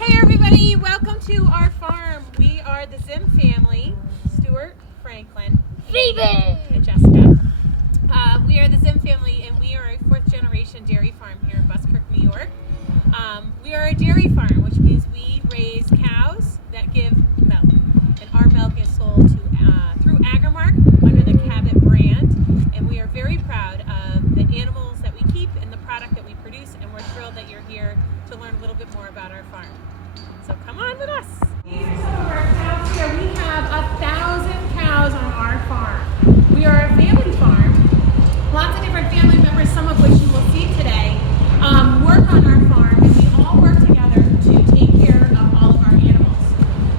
Hey everybody, welcome to our farm. We are the Ziehms family, Stuart, Franklin, Phoebe, and Jessica. We are the Ziehms family and we are a fourth generation dairy farm here in Buskirk, New York. We are a dairy farm, which means we raise cows that give milk. And our milk is sold through Agrimark under the Cabot brand. And we are very proud of the animals that we keep and the product that we produce. And we're thrilled that you're here to learn a little bit more about our farm. So come on with us. These are some of our cows here. We have 1,000 cows on our farm. We are a family farm. Lots of different family members, some of which you will see today, work on our farm, and we all work together to take care of all of our animals.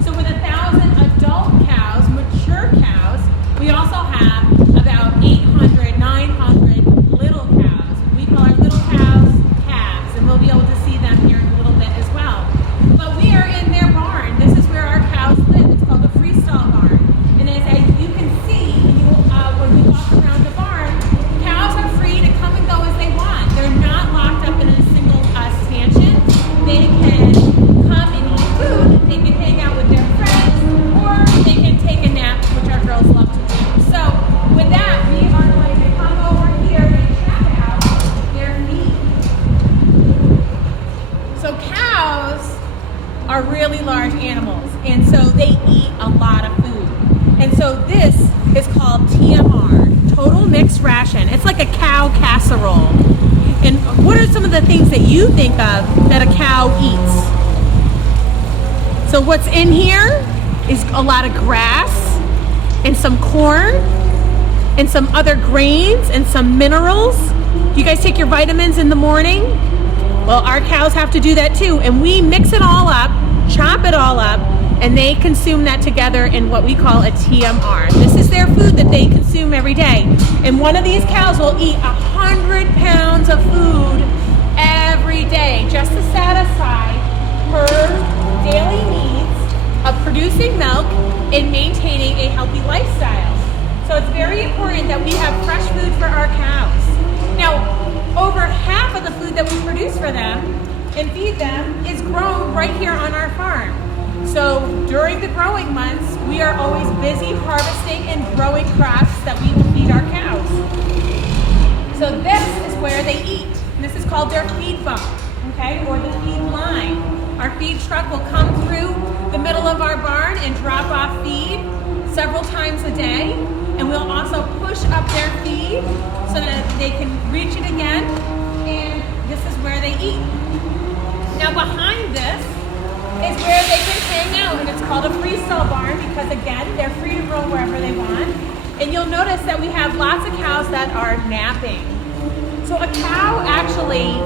So with 1,000 adult cows, mature cows, we also have about 800, 900 little cows. We call our little cows calves, and we'll be able to see them here in a little bit as well. But we are in their barn. This is where our cows live. It's called the freestall barn. And as you can see, when you walk around the barn, cows are free to come and go as they want. They're not locked up in a single stanchion. They can come and eat food. They can hang out with their friends, or they can take a nap, which our girls love to do. So with that, we are going to come over here and check out their feed. So cows are really large animals, and so they eat a lot of food. And so this is called TMR, Total Mixed Ration. It's like a cow casserole. And what are some of the things that you think of that a cow eats? So what's in here is a lot of grass and some corn and some other grains and some minerals. Do you guys take your vitamins in the morning? Well, our cows have to do that too, and we mix it all up, chop it all up, and they consume that together in what we call a TMR. This is their food that they consume every day. And one of these cows will eat 100 pounds of food every day just to satisfy her daily needs of producing milk and maintaining a healthy lifestyle. So it's very important that we have fresh food for our cows. Now, over half of the food that we produce for them and feed them is grown right here on our farm. So during the growing months, we are always busy harvesting and growing crops that we will feed our cows. So this is where they eat. And this is called their feed bump, okay, or the feed line. Our feed truck will come through the middle of our barn and drop off feed several times a day. And we'll also push up their feed so that they can reach it again. And this is where they eat. Now behind this is where they can hang out, and it's called a freestall barn because again, they're free to roam wherever they want. And you'll notice that we have lots of cows that are napping. So a cow actually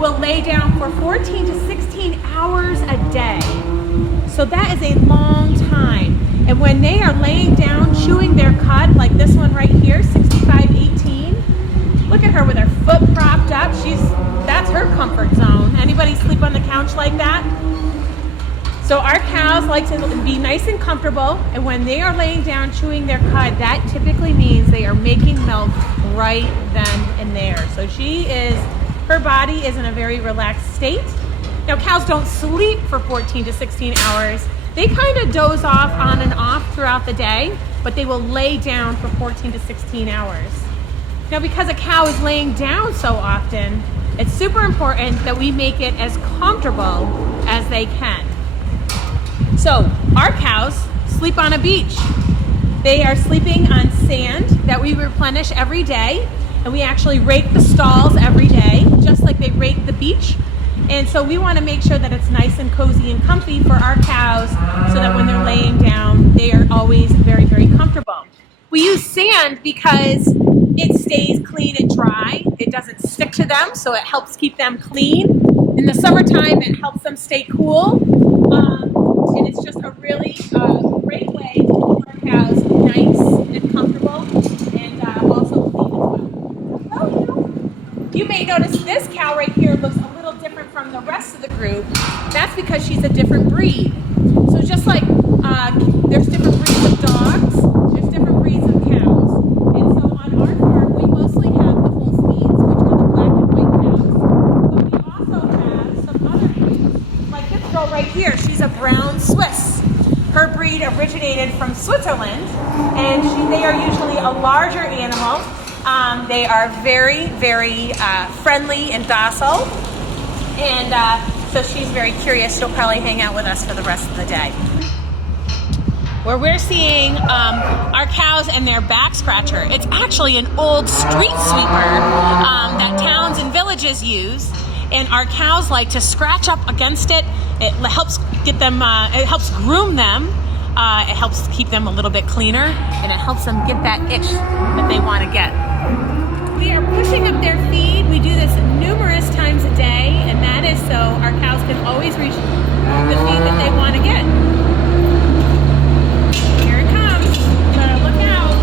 will lay down for 14 to 16 hours a day. So that is a long time. And when they are laying down, chewing their cud, like this one right here, 6518, look at her with her foot propped up. That's her comfort zone. Anybody sleep on the couch like that? So our cows like to be nice and comfortable, and when they are laying down chewing their cud, that typically means they are making milk right then and there. So her body is in a very relaxed state. Now cows don't sleep for 14 to 16 hours. They kind of doze off on and off throughout the day, but they will lay down for 14 to 16 hours. Now because a cow is laying down so often, it's super important that we make it as comfortable as they can. So our cows sleep on a beach. They are sleeping on sand that we replenish every day, and we actually rake the stalls every day, just like they rake the beach. And so we want to make sure that it's nice and cozy and comfy for our cows so that when they're laying down, they are always very, very comfortable. We use sand because it stays clean and dry. It doesn't stick to them, so it helps keep them clean. In the summertime, it helps them stay cool. And it's just a really great way to keep our cows nice and comfortable and also clean as well. You may notice this cow right here looks a little different from the rest of the group. That's because she's a different breed. So just like there's different breeds of dogs, there's different breeds of cows. And so on our farm, we mostly have the Holsteins, which are the black and white cows. But we also have some other breeds, like this girl right here. brown Swiss. Her breed originated from Switzerland, and they are usually a larger animal. They are very, very friendly and docile, and so she's very curious. She'll probably hang out with us for the rest of the day. Where we're seeing our cows and their back scratcher. It's actually an old street sweeper that towns and villages use, and our cows like to scratch up against it. It helps get them, it helps groom them, it helps keep them a little bit cleaner, and it helps them get that itch that they want to get. We are pushing up their feed. We do this numerous times a day, and that is so our cows can always reach the feed that they want to get. Here it comes. Better look out.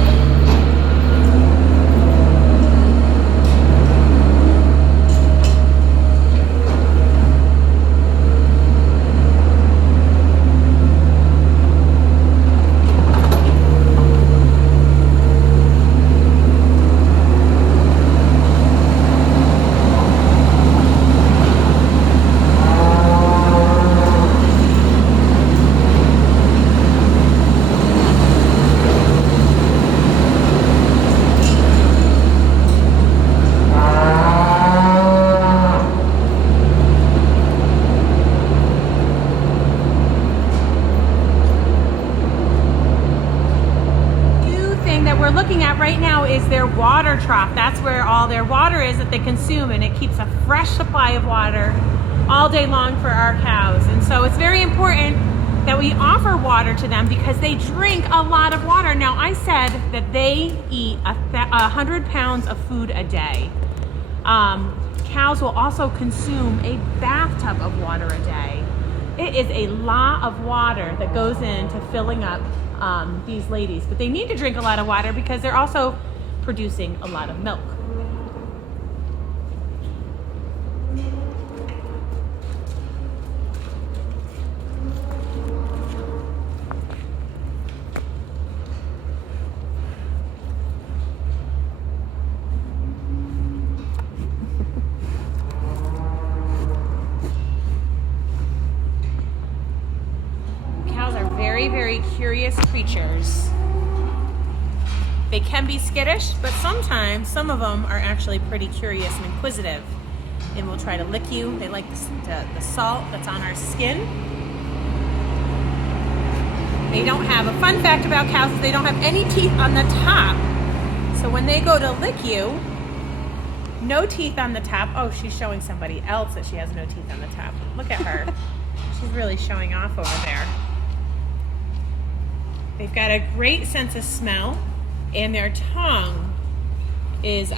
Right now is their water trough. That's where all their water is that they consume, and it keeps a fresh supply of water all day long for our cows. And so it's very important that we offer water to them because they drink a lot of water. Now, I said that they eat 100 pounds of food a day. Cows will also consume a bathtub of water a day. It is a lot of water that goes into filling up these ladies, but they need to drink a lot of water because they're also producing a lot of milk. Very, very curious creatures. They can be skittish, but sometimes some of them are actually pretty curious and inquisitive and will try to lick you. They like the salt that's on our skin. They don't have, a fun fact about cows is they don't have any teeth on the top. So when they go to lick you, no teeth on the top. Oh, she's showing somebody else that she has no teeth on the top. Look at her. She's really showing off over there. They've got a great sense of smell, and their tongue is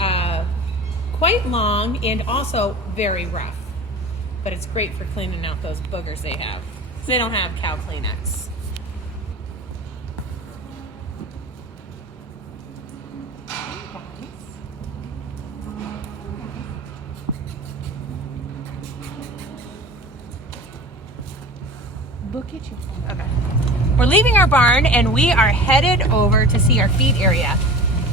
quite long and also very rough. But it's great for cleaning out those boogers they have. So they don't have cow Kleenex. Look at you. Okay. We're leaving our barn and we are headed over to see our feed area.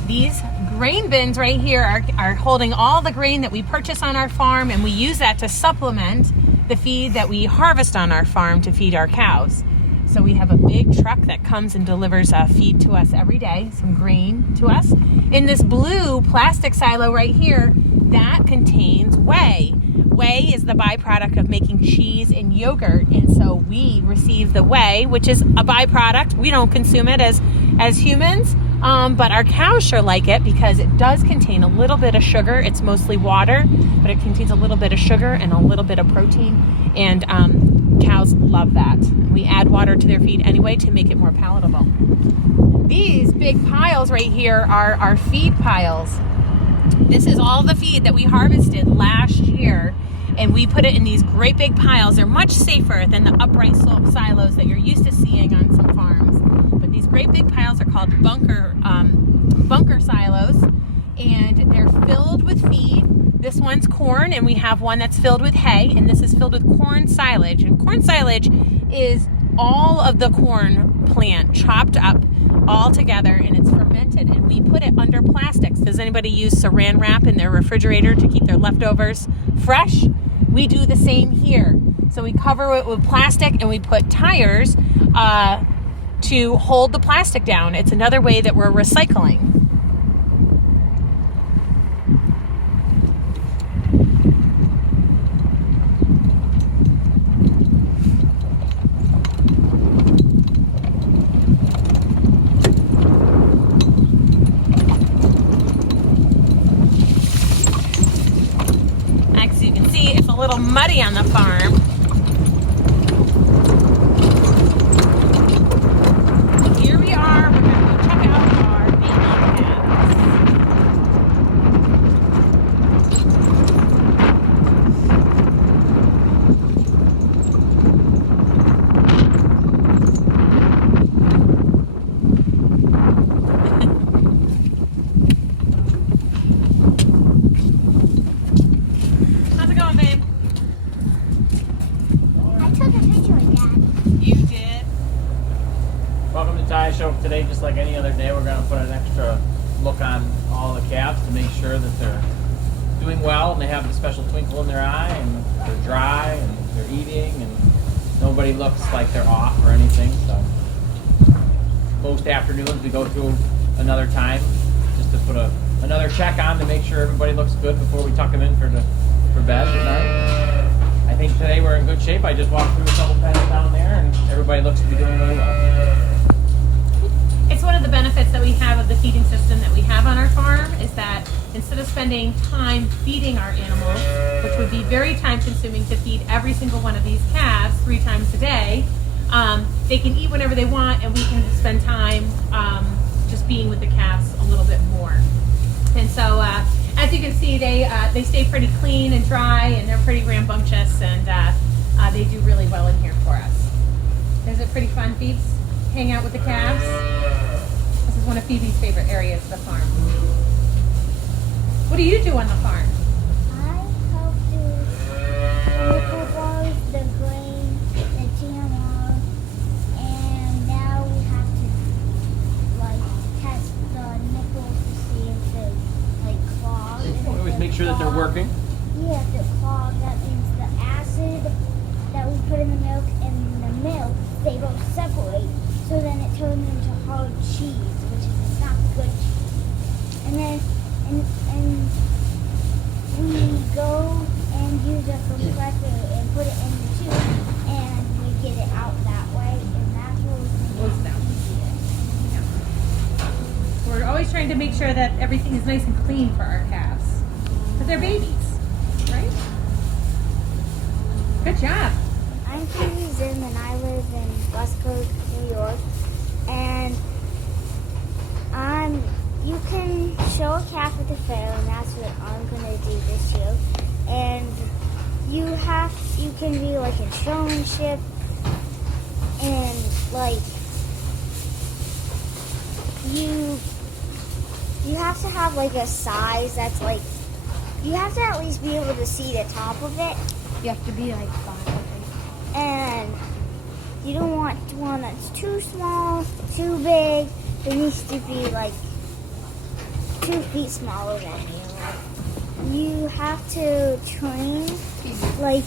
These grain bins right here are holding all the grain that we purchase on our farm, and we use that to supplement the feed that we harvest on our farm to feed our cows. So we have a big truck that comes and delivers feed to us every day, some grain to us. In this blue plastic silo right here, that contains whey. Whey is the byproduct of making cheese and yogurt, and so we receive the whey, which is a byproduct. We don't consume it as humans, but our cows sure like it because it does contain a little bit of sugar. It's mostly water, but it contains a little bit of sugar and a little bit of protein, and cows love that. We add water to their feed anyway to make it more palatable. These big piles right here are our feed piles. This is all the feed that we harvested last year, and we put it in these great big piles. They're much safer than the upright silos that you're used to seeing on some farms. But these great big piles are called bunker silos, and they're filled with feed. This one's corn, and we have one that's filled with hay, and this is filled with corn silage. And corn silage is all of the corn plant chopped up all together, and it's fermented, and we put it under plastics. Does anybody use saran wrap in their refrigerator to keep their leftovers fresh? We do the same here. So we cover it with plastic and we put tires to hold the plastic down. It's another way that we're recycling. As you can see, it's a little muddy on the farm. Here we are. We're going to go check out our baby calves. How's it going, babe? I took a picture of Dad. You did. Welcome to Tiashoke. Today, just like any other day, we're going to put an extra look on all the calves to make sure that they're doing well and they have a special twinkle in their eye and they're dry and they're eating and nobody looks like they're off or anything. So most afternoons we go through another time just to put another check on to make sure everybody looks good before we tuck them in for bed at night. I think today we're in good shape. I just walked through a couple pens down there and everybody looks to be doing really well. It's one of the benefits that we have of the feeding system that we have on our farm is that instead of spending time feeding our animals, which would be very time consuming to feed every single one of these calves 3 times a day, they can eat whenever they want and we can spend time just being with the calves a little bit more. And so as you can see, they stay pretty clean and dry and they're pretty rambunctious and they do really well in here for us. Is it pretty fun, Phoebes? Hang out with the calves? This is one of Phoebe's favorite areas of the farm. What do you do on the farm? I help do the footballs, the grain, the TMR, and now we have to test the nipples to see if they're clogged. We always make sure that they're working. Yeah, if they're clogged, that means the acid that we put in the milk and the milk, they both separate. So then it turns into hard cheese, which is not good cheese. And then and we go and use a compressor and put it in the tube and we get it out that way and that's what we can do. We're always trying to make sure that everything is nice and clean for our calves. Because they're babies, right? Good job. I'm Ziehms and I live in Buskirk, New York. And you can show a calf at the fair, and that's what I'm gonna do this year. And you can do like a showmanship, and like you have to have like a size that's like you have to at least be able to see the top of it. You have to be like 5, and you don't want one that's too small, too big. It needs to be like 2 feet smaller than you. You have to train like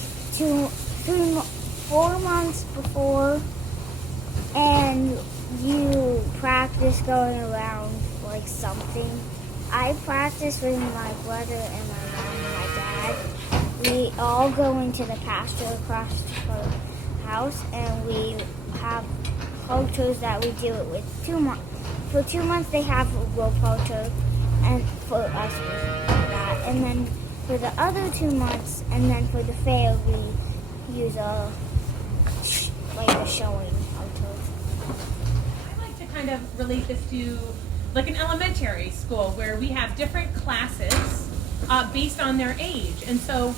4 months before, and you practice going around like something. I practice with my brother and my mom and my dad. We all go into the pasture across the house, and we have photos that we do it with 2 months. For 2 months, they have a real photo, and for us we do that. And then for the other 2 months, and then for the fair, we use a showing photo. I like to kind of relate this to like an elementary school where we have different classes based on their age. And so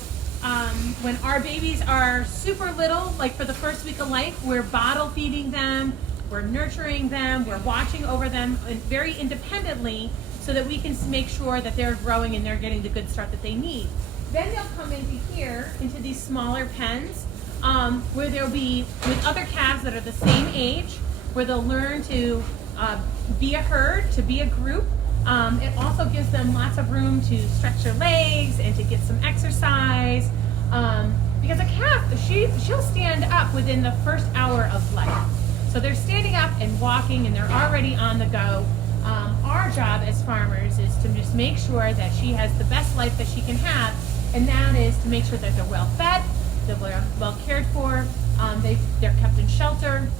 when our babies are super little, like for the first week of life, we're bottle feeding them, we're nurturing them, we're watching over them very independently so that we can make sure that they're growing and they're getting the good start that they need. Then they'll come into here, into these smaller pens, where they'll be with other calves that are the same age, where they'll learn to be a herd, to be a group. It also gives them lots of room to stretch their legs and to get some exercise. Because a calf, she'll stand up within the first hour of life. So they're standing up and walking, and they're already on the go. Our job as farmers is to just make sure that she has the best life that she can have, and that is to make sure that they're well fed, they're well cared for, they're kept in shelter,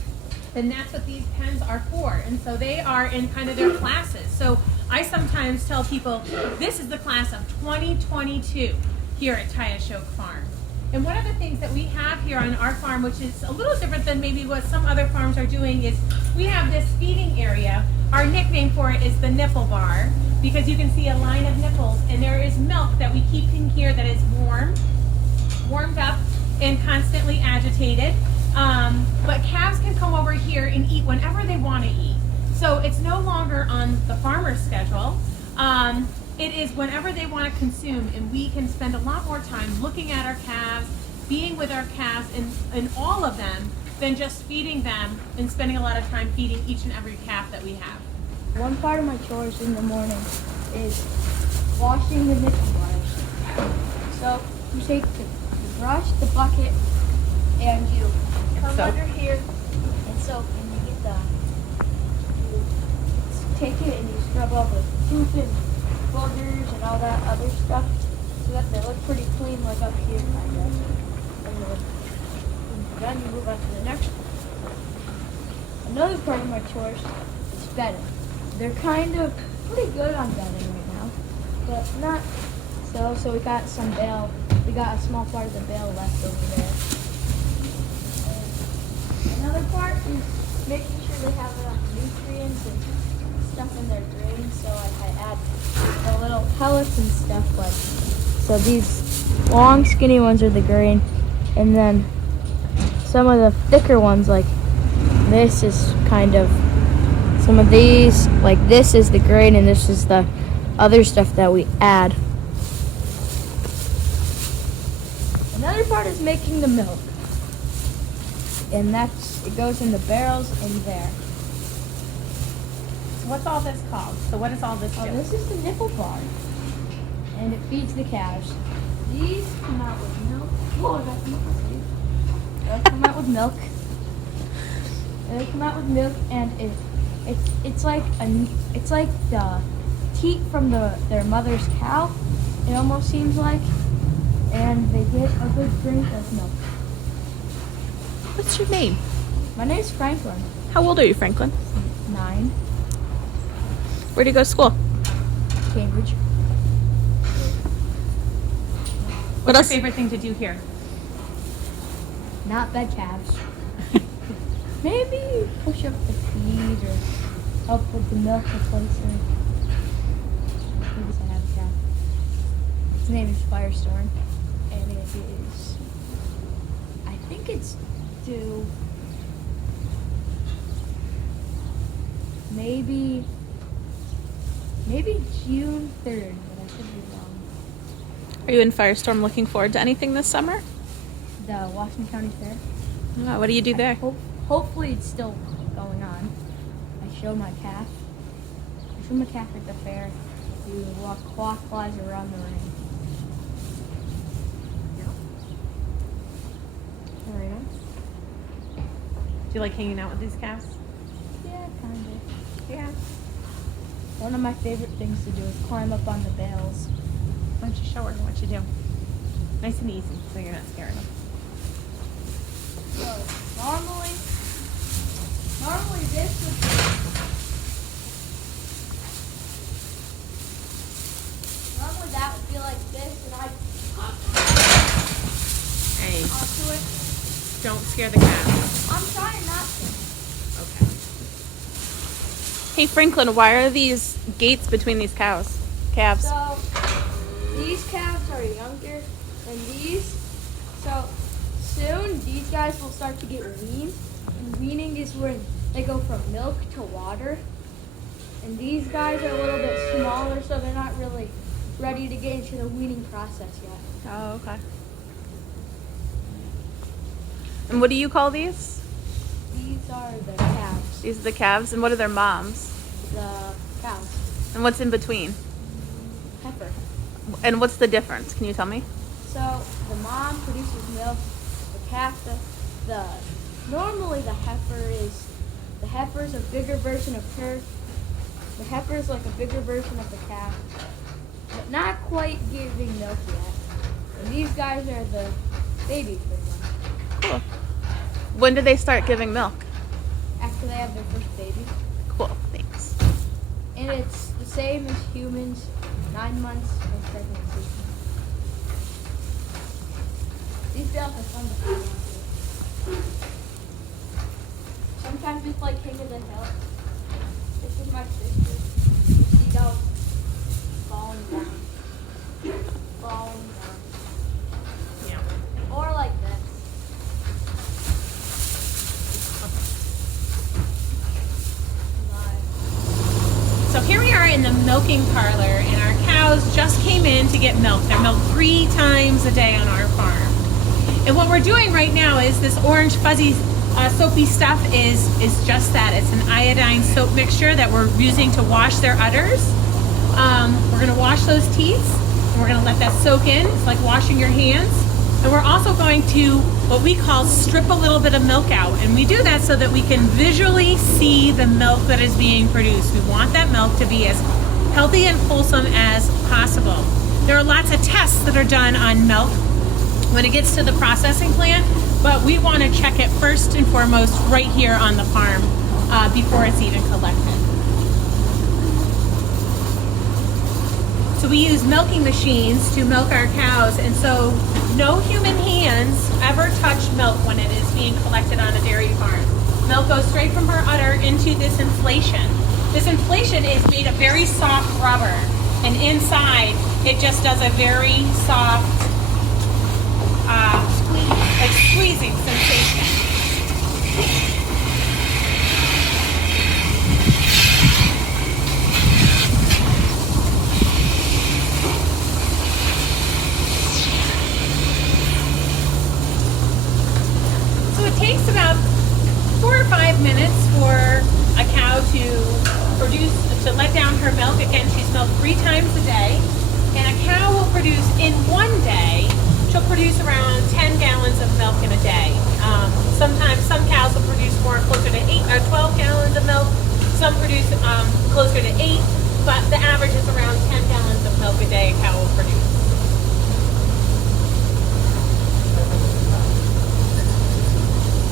and that's what these pens are for. And so they are in kind of their classes. So I sometimes tell people, this is the class of 2022 here at Tiashoke Farm. And one of the things that we have here on our farm, which is a little different than maybe what some other farms are doing, is we have this feeding area. Our nickname for it is the nipple bar, because you can see a line of nipples, and there is milk that we keep in here that is warmed up and constantly agitated. But calves can come over here and eat whenever they want to eat. So it's no longer on the farmer's schedule. It is whenever they want to consume, and we can spend a lot more time looking at our calves, being with our calves, and all of them, than just feeding them and spending a lot of time feeding each and every calf that we have. One part of my chores in the morning is washing the nipple bars. So you take the brush, the bucket, and you come Soap. under here and soap, and you get you take it and you scrub all the poop and boogers and all that other stuff so that they look pretty clean, like up here kind of. And then you move on to the next one. Another part of my chores is bedding. They're kind of pretty good on bedding right now, but not so we got some bale. We got a small part of the bale left over there. And another part is making sure they have enough nutrients and stuff in their grain, so I add the little pellets and stuff like. So these long skinny ones are the grain, and then some of the thicker ones like this is kind of some of these, like this is the grain and this is the other stuff that we add. Another part is making the milk, and it goes in the barrels in there. So what's all this called? So what is all this Oh, do? this is the nipple bar, and it feeds the calves. These come out with milk. Oh, I got milk. They come out with milk. They come out with milk, and it's like the teat from their mother's cow. It almost seems like, and they get a good drink of milk. What's your name? My name's Franklin. How old are you, Franklin? 9, Where do you go to school? Cambridge. What's else? your favorite thing to do here? Not bed calves. Maybe push up the feed or help with the milk replacer. Maybe I have a calf. Its name is Firestorm, and it is. I think it's due. Maybe June 3rd, but I could be wrong. Are you in Firestorm looking forward to anything this summer? The Washington County Fair. What do you do there? Hopefully it's still going on. I show my calf. I show my calf at the fair. You walk clockwise around the ring. Very nice. Do you like hanging out with these calves? Yeah, kind of. Yeah. One of my favorite things to do is climb up on the bales. Why don't you show her what you do? Nice and easy, so you're not scaring them. So normally this would be. Normally that would be like this, and I'd Hey, onto it. don't scare the calves. I'm trying not to. Okay. Hey, Franklin, why are these gates between these calves? Calves. So these calves are younger than these. So soon these guys will start to get weaned. And weaning is when they go from milk to water. And these guys are a little bit smaller, so they're not really ready to get into the weaning process yet. Oh, okay. And what do you call these? These are the calves. These are the calves, and what are their moms? The cows. And what's in between? Heifer. And what's the difference? Can you tell me? So the mom produces milk. The calf, normally the heifer is a bigger version of her. The heifer is like a bigger version of the calf, but not quite giving milk yet. And these guys are the babies, pretty much. Cool. When do they start giving milk? After they have their first baby. Cool, thanks. And it's the same as humans, 9 months of pregnancy. These bales are fun to feed. Sometimes it's like King of the Hill. This is my sister. She goes falling down. Falling down. Yeah. Or like this. So here we are in the milking parlor, and our cows just came in to get milk. They're milked 3 times a day on our farm. And what we're doing right now is this orange fuzzy soapy stuff is just that. It's an iodine soap mixture that we're using to wash their udders. We're going to wash those teats, and we're going to let that soak in. It's like washing your hands. And we're also going to, what we call, strip a little bit of milk out. And we do that so that we can visually see the milk that is being produced. We want that milk to be as healthy and wholesome as possible. There are lots of tests that are done on milk when it gets to the processing plant, but we want to check it first and foremost right here on the farm before it's even collected. So we use milking machines to milk our cows, and so no human hands ever touch milk when it is being collected on a dairy farm. Milk goes straight from her udder into this inflation. This inflation is made of very soft rubber, and inside it just does a very soft, like squeezing sensation. So it takes about 4 or 5 minutes for a cow to let down her milk. Again, she's milked 3 times a day, and a cow will produce in one day. She'll produce around 10 gallons of milk in a day. Sometimes some cows will produce more, closer to 8 or 12 gallons of milk. Some produce closer to 8, but the average is around 10 gallons of milk a day a cow will produce.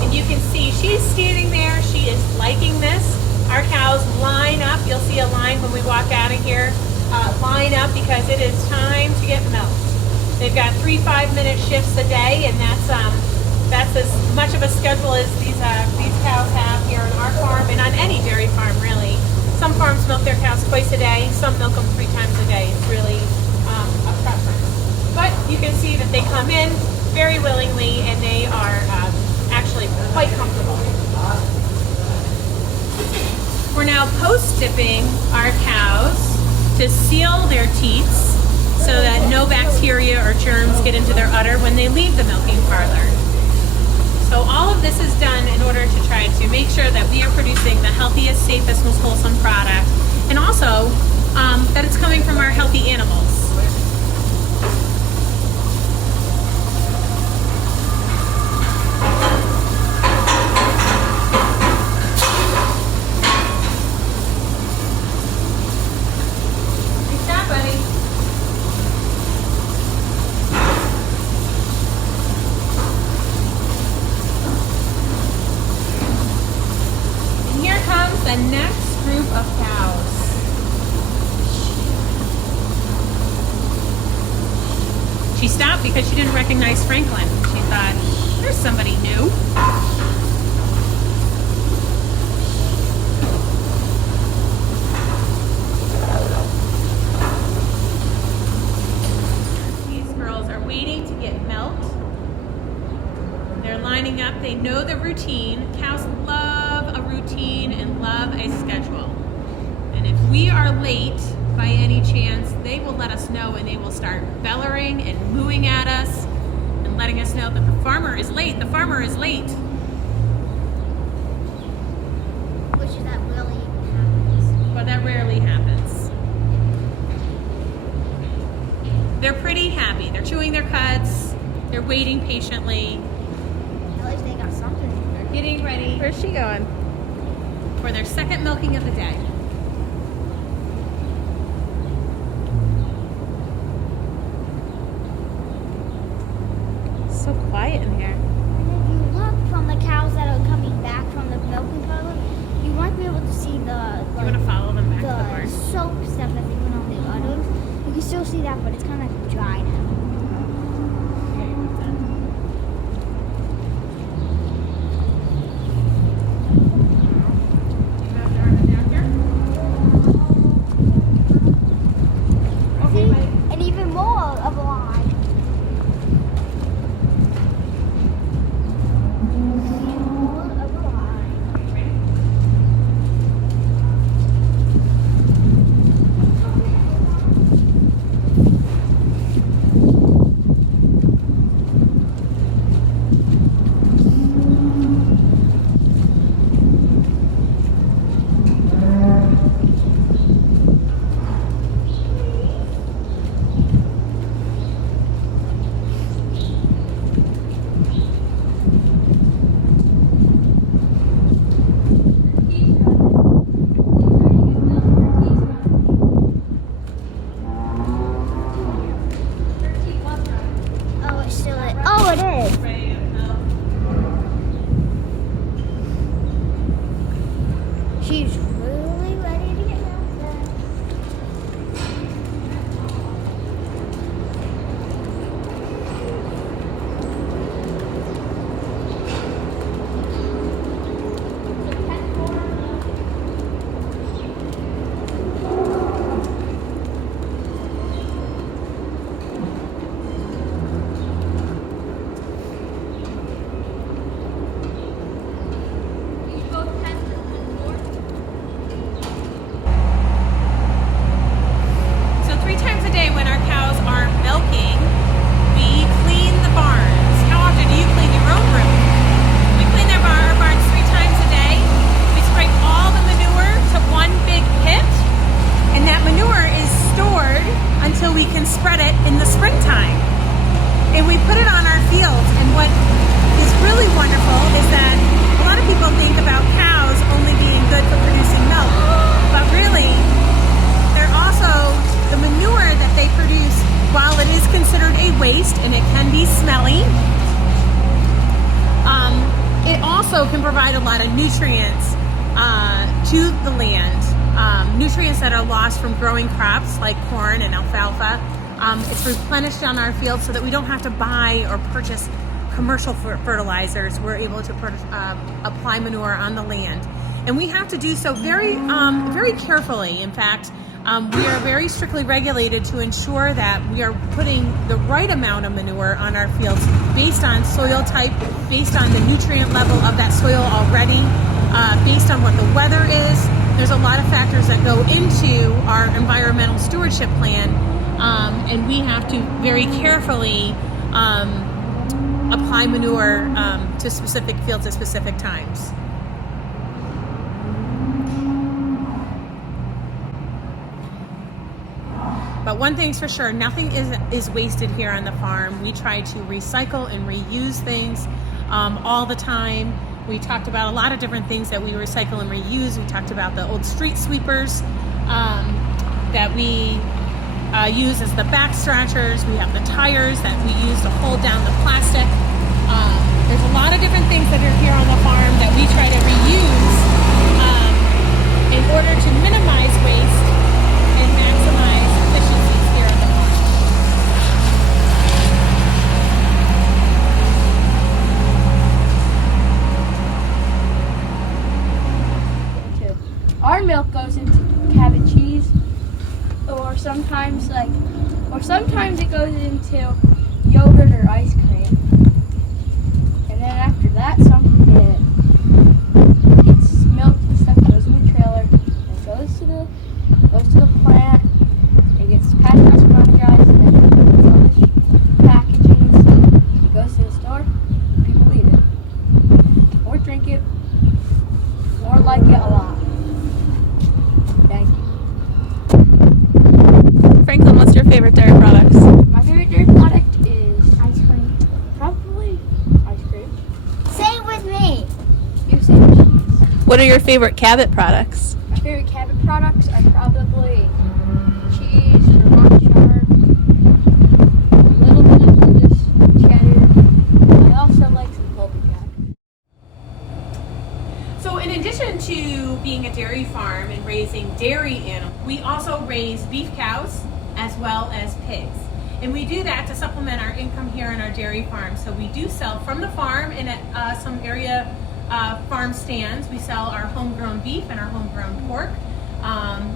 And you can see she's standing there. She is liking this. Our cows line up. You'll see a line when we walk out of here. Line up because it is time to get milked. They've got 3 5-minute shifts a day, and that's as much of a schedule as these cows have here on our farm and on any dairy farm, really. Some farms milk their cows twice a day. Some milk them 3 times a day. It's really a preference. But you can see that they come in very willingly, and they are actually quite comfortable. We're now post-dipping our cows to seal their teats so that no bacteria or germs get into their udder when they leave the milking parlor. So all of this is done in order to try to make sure that we are producing the healthiest, safest, most wholesome product, and also that it's coming from our healthy animals. The next group of cows. She stopped because she didn't recognize Franklin. She thought, there's somebody new. These girls are waiting to get milked. They're lining up. They know the routine. Cows love a routine and love a schedule. And if we are late by any chance, they will let us know, and they will start bellowing and mooing at us and letting us know that the farmer is late. The farmer is late. Which that really happens. But that rarely happens. They're pretty happy. They're chewing their cuds. They're waiting patiently. At least they got something. They're getting ready Where's she going? for their second milking of the day. So quiet in here. And if you look from the cows that are coming back from the milking parlor, you might be able to see the You want to follow them back to the the barn? soap stuff that they put on the udders. You can still see that, but it's kind of dry now. See? And even more of a line. More of a line. Oh, it's still it. Oh, it is. She's really ready to get out there. So 3 times a day when our cows are milking, we clean the barns. How often do you clean your own room? We clean our barns 3 times a day. We spray all the manure to one big pit, and that manure is stored until we can spread it in the springtime. And we put it on our fields, and what is really wonderful is that a lot of people think about cows only being good for producing milk, but really they're also the manure that they produce. While it is considered a waste and it can be smelly, it also can provide a lot of nutrients to the land. Nutrients that are lost from growing crops like corn and alfalfa. It's replenished on our fields so that we don't have to buy or purchase commercial fertilizers. We're able to apply manure on the land, and we have to do so very carefully. In fact, we are very strictly regulated to ensure that we are putting the right amount of manure on our fields based on soil type, based on the nutrient level of that soil already, based on what the weather is. There's a lot of factors that go into our environmental stewardship plan, and we have to very carefully apply manure to specific fields at specific times. But one thing's for sure, nothing is wasted here on the farm. We try to recycle and reuse things all the time. We talked about a lot of different things that we recycle and reuse. We talked about the old street sweepers that we use as the back scratchers. We have the tires that we use to hold down the plastic. There's a lot of different things that are here on the farm that we try to reuse in order to minimize waste and maximize efficiencies here on the farm. Our milk goes into cabbage cheese, or sometimes it goes into yogurt or ice cream. And then after that, it's milk and stuff goes in the trailer and goes to the plant. It gets pasteurized, and then it's all this packaging and stuff. It goes to the store. People eat it, or drink it, or like it a lot. Thank you. Franklin, what's your favorite dairy products? My favorite dairy product is Ice cream. What are your favorite Cabot products? My favorite Cabot products are probably cheese, Vermont Sharp, a little bit of just cheddar. I also like some Colby Jack. So in addition to being a dairy farm and raising dairy animals, we also raise beef cows as well as pigs. And we do that to supplement our income here on our dairy farm. So we do sell from the farm and at some area farm stands. We sell our homegrown beef and our homegrown pork.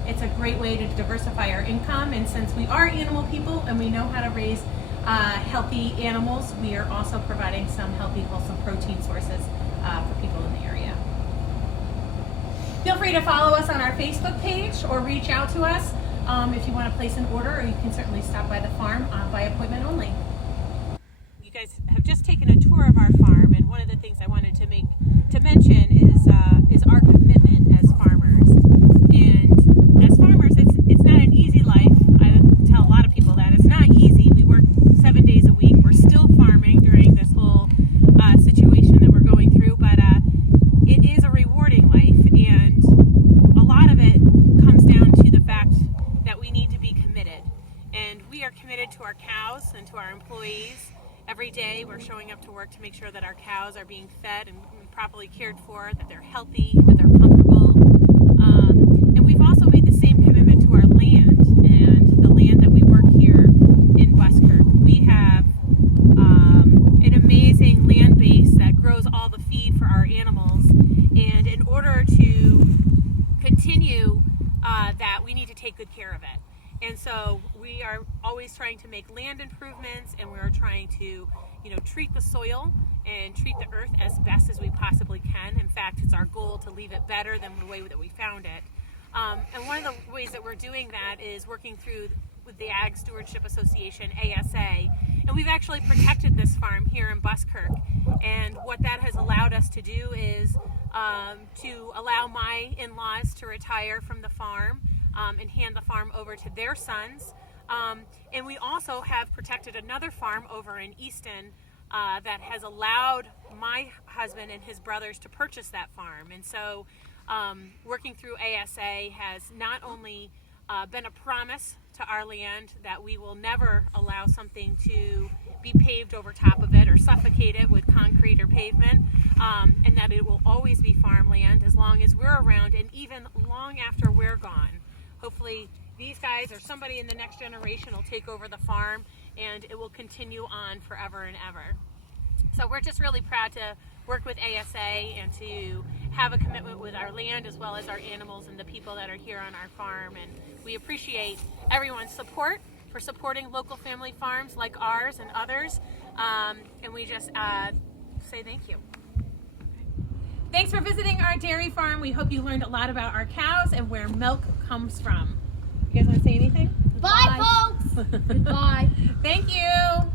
It's a great way to diversify our income. And since we are animal people and we know how to raise healthy animals, we are also providing some healthy, wholesome protein sources for people in the area. Feel free to follow us on our Facebook page or reach out to us if you want to place an order, or you can certainly stop by the farm by appointment only. You guys have just taken a tour of our farm, and one of the things I wanted to mention is our commitment as farmers. And as farmers, it's not an easy life. I tell a lot of people that it's not easy. We work 7 days a week. We're still farming during this whole situation that we're going through, but it is a rewarding life, and a lot of it comes down to the fact that we need to be committed. And we are committed to our cows and to our employees. Every day we're showing up to work to make sure that our cows are being fed and properly cared for, that they're healthy, that they're comfortable. And we've also made the same commitment to our land and the land that we work here in Buskirk. We have an amazing land base that grows all the feed for our animals. And in order to continue that, we need to take good care of it. And so we are always trying to make land improvements, and we are trying to, treat the soil and treat the earth as best as we possibly can. In fact, it's our goal to leave it better than the way that we found it. And one of the ways that we're doing that is working through with the Ag Stewardship Association, ASA. And we've actually protected this farm here in Buskirk. And what that has allowed us to do is to allow my in-laws to retire from the farm and hand the farm over to their sons. And we also have protected another farm over in Easton that has allowed my husband and his brothers to purchase that farm. And so working through ASA has not only been a promise to our land that we will never allow something to be paved over top of it or suffocate it with concrete or pavement, and that it will always be farmland as long as we're around and even long after we're gone. Hopefully these guys or somebody in the next generation will take over the farm and it will continue on forever and ever. So we're just really proud to work with ASA and to have a commitment with our land as well as our animals and the people that are here on our farm. And we appreciate everyone's support for supporting local family farms like ours and others. And we just say thank you. Thanks for visiting our dairy farm. We hope you learned a lot about our cows and where milk comes from. You guys want to say anything? Bye, folks. Goodbye. Thank you.